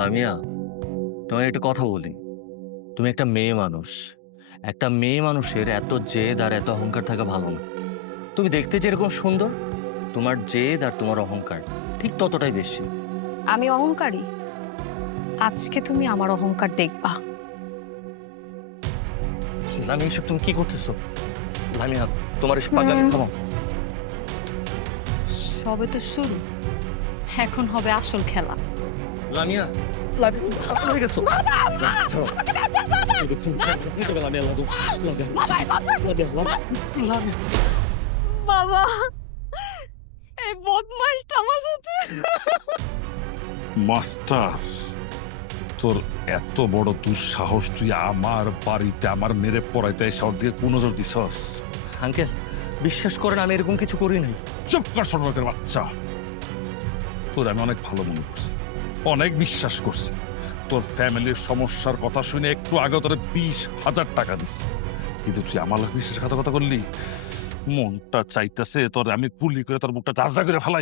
লামিয়া তোমায় একটা কথা বলি। তুমি একটা মেয়ে মানুষ। একটা মেয়ে মানুষের এত জেদ আর এত অহংকার থাকা ভালো না। তুমি দেখতে যেরকম সুন্দর তোমার জেদ আর তোমার অহংকার ঠিক ততটাই বেশি। আমি অহংকারী? আজকে তুমি আমার অহংকার দেখবা। লামিয়া এসব তুমি কি করতেছো? লামিয়া তোমার এসব পাগলামি থামো। সবে তো শুরু। এখন হবে আসল খেলা। লামিয়া লামিয়া। গেছো ছাড়ো। লামিয়া, লামিয়া। বাবা। এই বদমাইশটা আমার সাথে। মাস্টার তোর এত বড় দুঃসাহস তুই আমার বাড়িতে আমার মেরে পড়াইতে শহর দিয়ে কোন নজর দিছস? আঙ্কেল বিশ্বাস করেন আমি এরকম কিছু করি নাই। চুপ কর সর্বকের বাচ্চা। তোর আমি অনেক ভালো মনে করছি। অনেক বিশ্বাস করছি। তোর ফ্যামিলির সমস্যার কথা শুনে একটু আগে তোর বিশ হাজার টাকা দিছি। কিন্তু তুই আমার বিশ্বাসঘাতকতা করলি? মনটা চাইতেছে তোর আমি পুলি করে তোর মুখটা জাজরা করে ফেলাই।